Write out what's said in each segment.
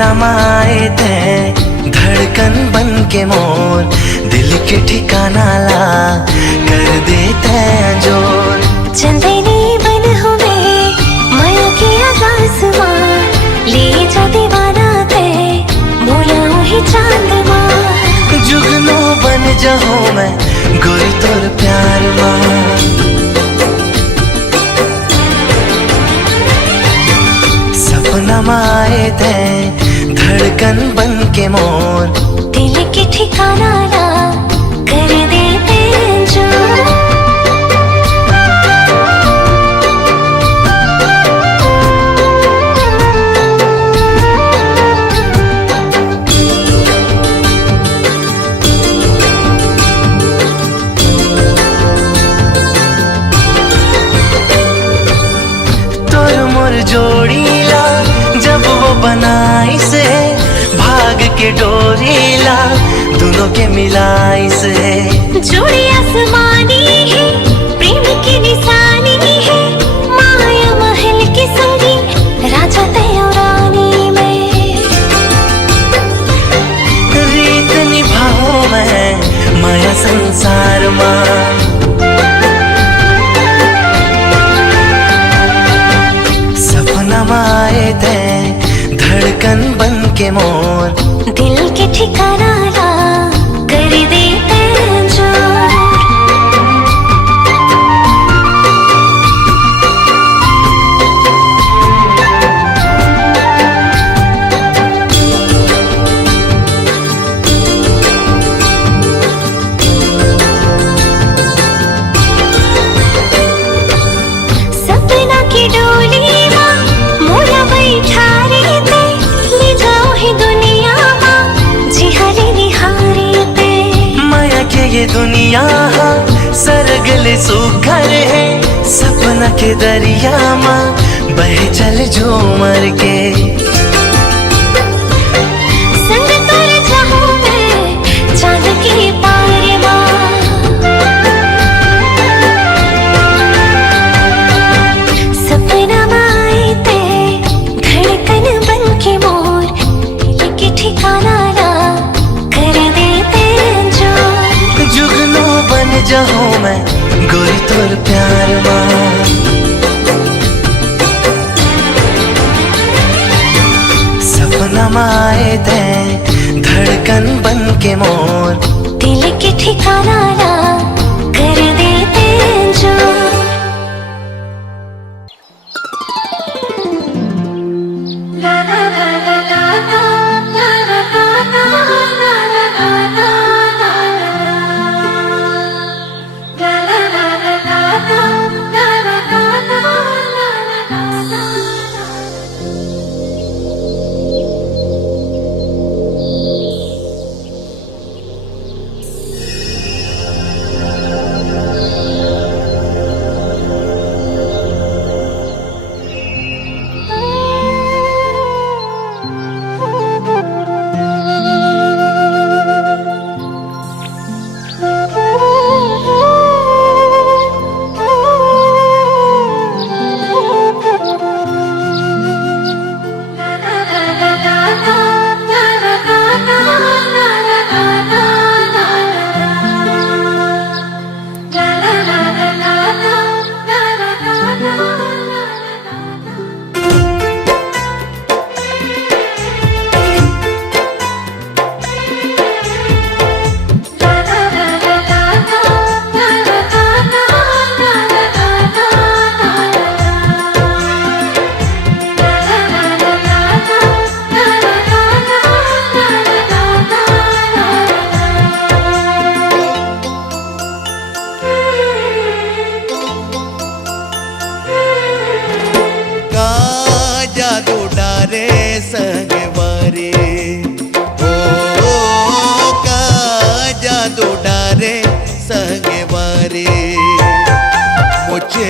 सपना माए थे धड़कन बन के मोर, दिल के ठिकाना ला कर देते जोर। चंदनी बन हुए माया के आगाज मां, ले जा दीवाना ते बोला ही चांद मां। जुगनू बन जाऊं मैं गोरी तोर प्यार मां। सपना माए थे धड़कन बन के मोर, दिल के ठिकाना ला कर देते जोर। तोर मोर जोड़ीला जब वो बनाई से, भाग के डोरीला दोनों के मिलाई से। जोड़ी आसमानी है प्रेम की निशानी है, माया महल की संगी राजा तय रानी में। रीत निभाओ मैं माया संसार मां। सपना माए थे धड़कन बन के मोर, दिल के ठिकाना ला कर देते जोर। सपना की डोली मां मोला बैठा रे ते, ले जाओ ही दुनिया मां जिहारे निहारे ते। माया के ये दुनिया सरगले सुघर है, सपना के दरिया मां बह चल जो मर के। संग तोर चाहूं मैं चांद के पार मां। सपना माए ते धड़कन बन के मोर, दिल के ठिकाना ला कर देते जोर। जुगनू बन जाऊं मैं गोरी तोर प्यार मां। सपना माए थे धड़कन बन के मोर, दिल के ठिकाना ला कर देते जोर। ला ला ला ला ला ला ला ला ला ला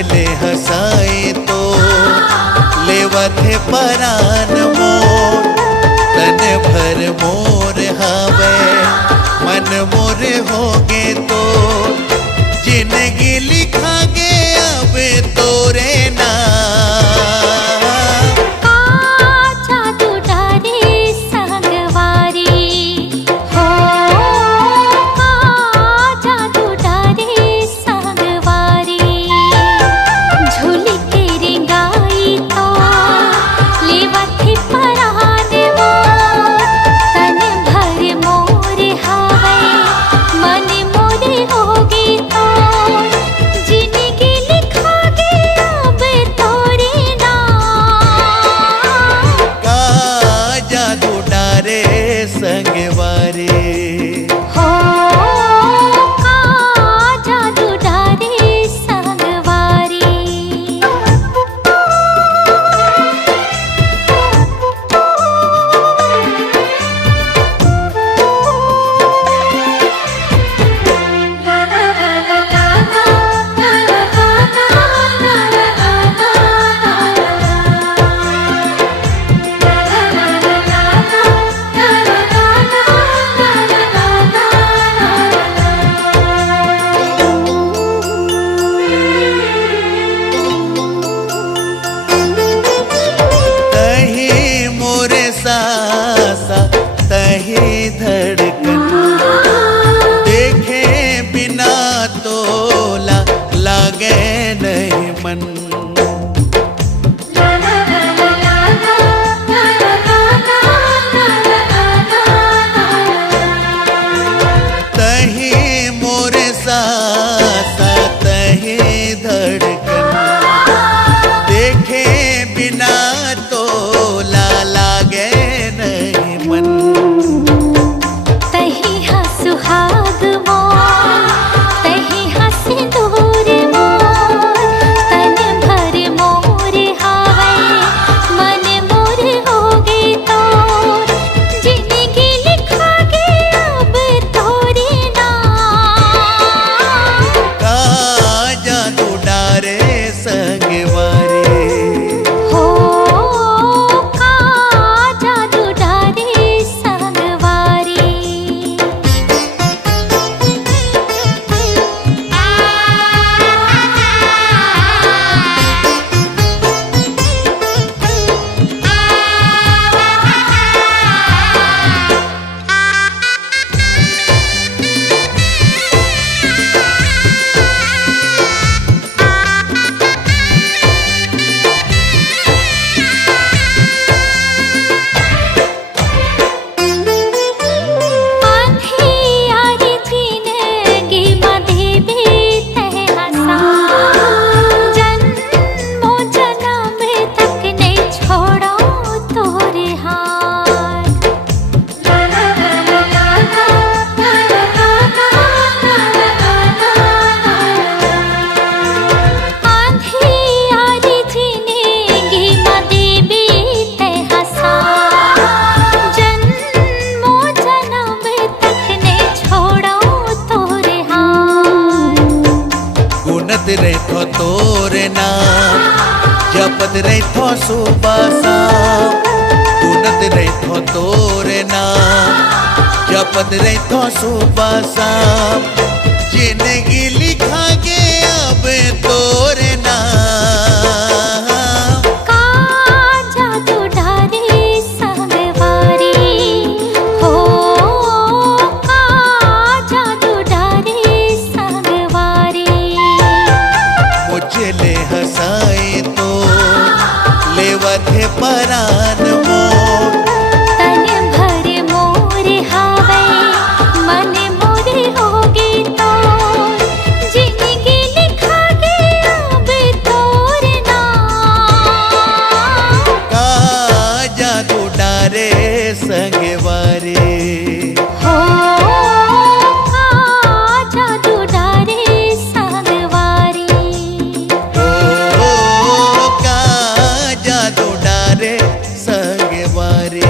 ले हसाए तो लेवथे परान मोर, तन भर मोर हावे मन मोर होगे तो जिंदगी लिखागे अब तोरे नाम। आजा तू डारे जपत रही थो सुबह शाम गुनत रही थो तोरे नाम जपत रही थो सुबह शाम जिंदगी लिखा गे अब तोरे नाम का जादू डारे सागवारी हो का जादू डारे सागवारी मुझे ले हंसाए तो लेवत है परान मोर तन भर मोर हावे मन मोर होगी तो जिंदगी लिखा गे अब तोरे नाम का जादू डारे संगवारी हो का जादू डारे सागवारी ओ का जादू डारे संगवारी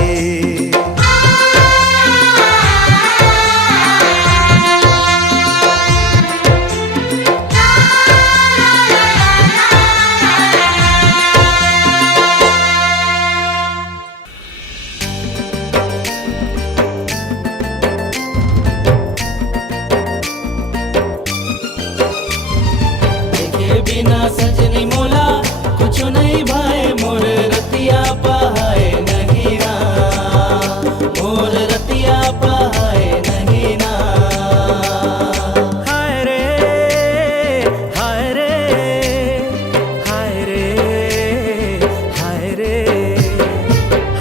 देखे बिना सजनी मोला कुछ नहीं भाए मोर रतिया पहाए नहीं ना मोर रतिया पहाए नहीं ना हाय रे हाय रे हाय रे हाय रे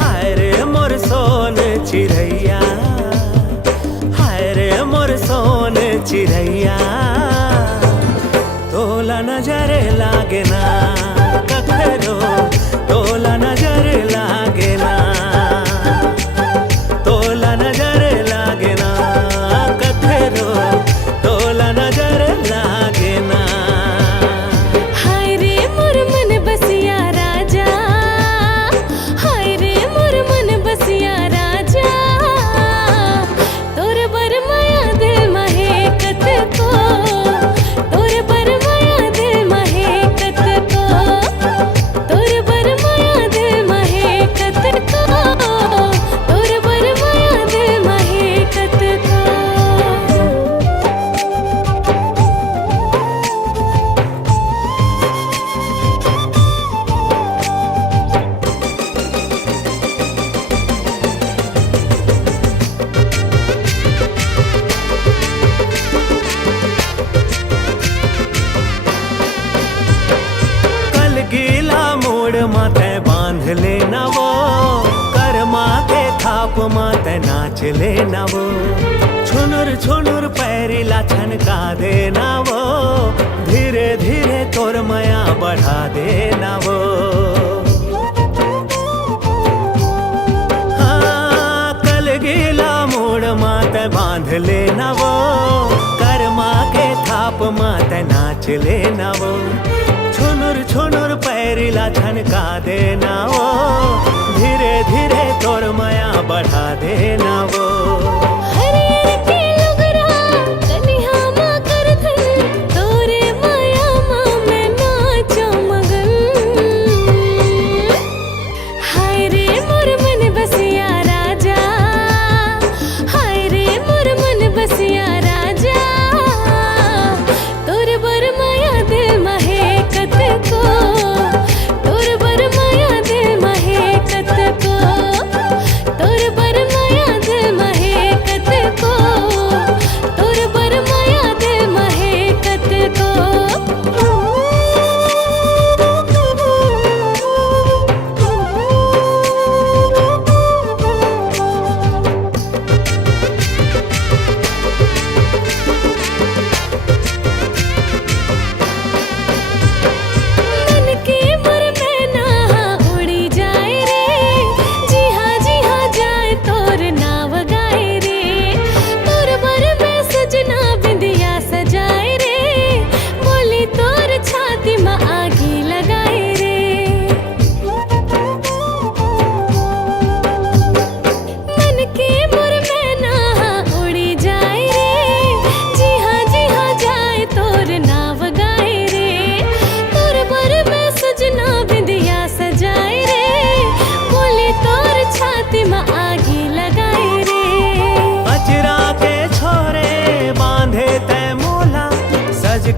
हाय रे मोर सोन चिरैया हाय रे मोर सोन चिरैया तोला नजर लागे ना कखरो तोला नजर लागे ना तोला नजर लागे ना कखरो तोला नजर लागे ना हाय रे मोर मन बसिया राजा हाय रे मोर मन बसिया राजा तोर बर माया दिल महकत को तोर बर माया दिल महकत को तोर बर माया दिल महकत को तोर बर माया दिल महकत को कल गीला मोड़ माथे बांध लेना वो कर माथे थाप माथे नाच लेना वो छुनुर पैरिला छनका देना वो धीरे धीरे तोर माया बढ़ा देना वो हाँ, कल गीला मोड़ माथे बांध लेना वो कर माँ के थाप माथे नाच लेना वो छुनुर पैरिला छनका देना वो धीरे धीरे तोर माया बढ़ा देना वो हरियर के लुगरा कन्हा माँ करथन तोरे माया माँ में नाचो मगन हाय रे मोर मन बसिया राजा हाय रे मोर मन बसिया राजा तोर बर माया दिल महकत को तोर बर माया दिल महकत को तोर बर माया दिल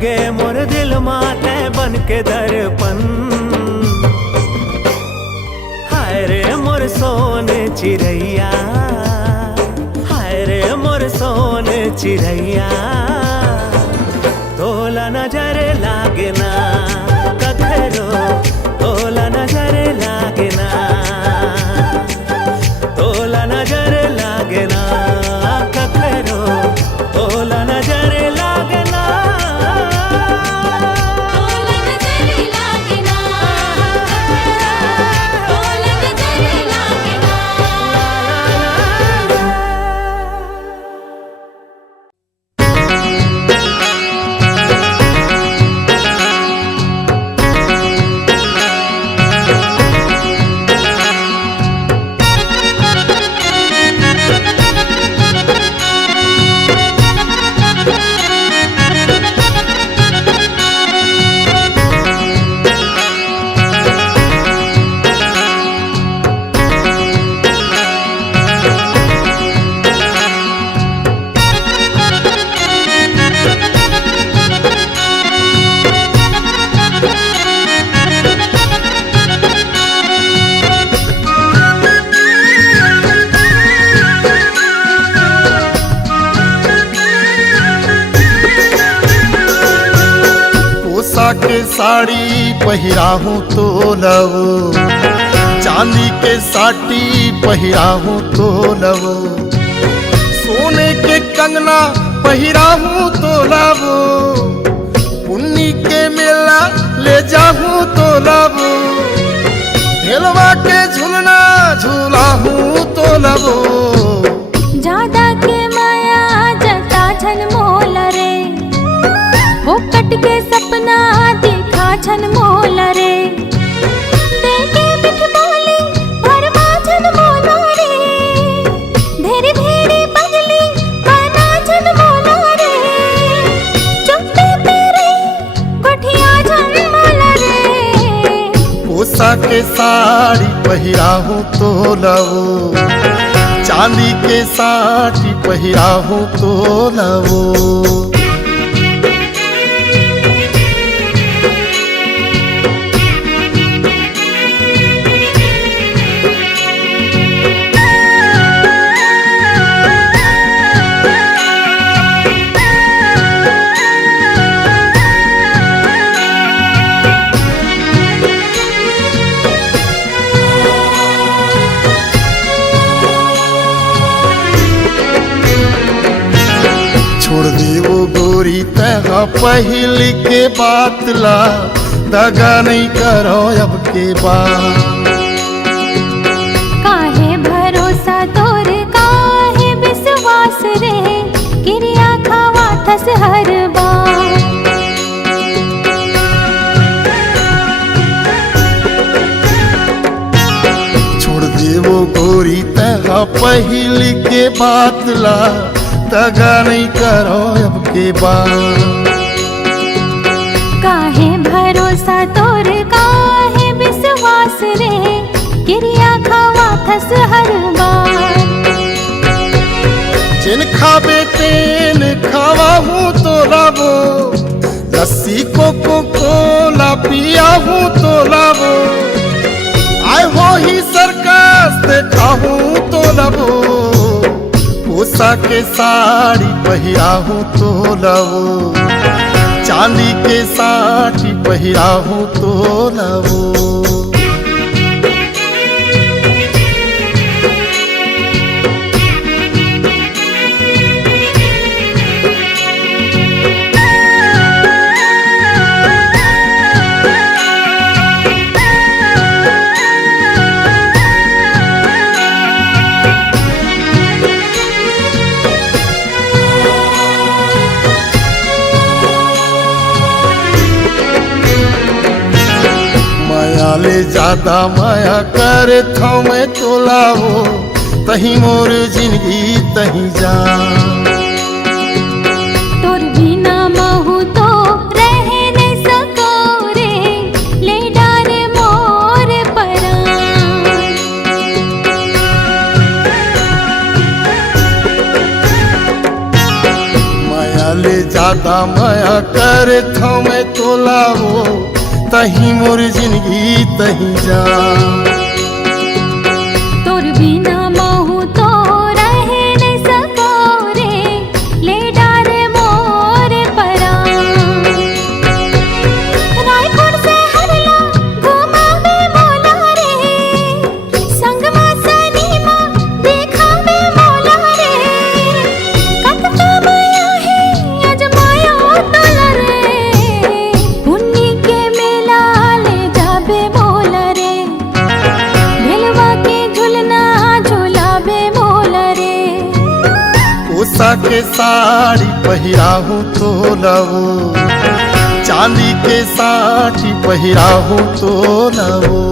लगे मोर दिल माते बन के दर्पण। हाय रे मोर सोन चिड़ैया, हाय रे मोर सोन चिड़ैया, तोला नजर लागे ना ककरो, तोला नजर लागे ना, तोला नजर लागे ना ककरो, तोला नजर लागे ना, तोला नजर लागे ना, तोला नजर लागे ना। के साड़ी पहिराहूँ तो लवो, चांदी के साटी पहिराहूँ तो लवो, सोने के कंगना पहिराहूँ तो लवो, पुन्नी के मेला ले जाहूँ तो लवो, हेलवा के झूलना झूलाहूँ तो लवो। ज्यादा के माया जता छन मोल रे, फोकट के सपना देखा छन मोल रे, देखे मिठ बोली भरमा छन मोल रे, धेरी भेड़ी पगली बना छन मोल रे, चुप्पे तेरे कोठिया छन मोल रे। कोसा के साड़ी पहिराहूँ तो लवो, चांदी के साटी पहिराहूँ तो लवो। छोड़ दे वो गोरी तहा पहिल के बात ला, दगा नहीं करो अब के बाद। काहे भरोसा तोर काहे विश्वास रे, क्रिया खावा थस हर बार। छोड़ दे वो गोरी तहा पहिल के बात ला, दगा नहीं करो अब के बाद। काहे भरोसा तोर काहे विश्वास रे, क्रिया खावा थस हर बार। जिन खाबे तेन खावा हूँ तो लावो, लस्सी कोला पिया हूँ तो लावो, आए हो ही सर्कस देखा हूँ तो लावो। कोसा के साड़ी पहिराहूँ तो लवो, चांदी के साड़ी पहिराहूँ तो लवो। ले ज्यादा माया कर था मैं तो लावो, तही मोर जिंदगी तही जा। तोर बिना महू तो रह नहीं सको रे, ले डारे मोर परान। माया ले जा ज्यादा माया कर था मैं तो लावो तही मोर जिंदगी तही जा तोर बिना महू तो रहे नहीं सको रे ले डारे मोरे परा रायपुर से हरला घुमावे मोला रे संगमा सनीमा देखावे मोला रे कतका माया है अजमाया तोला रे उन्नी के मेला ले जाबे मोला रे ढेलवा के झुलना झुलाबे मोला रे कोसा के साड़ी पहिराहू तो लवो चांदी के साड़ी पहिराहू तो लवो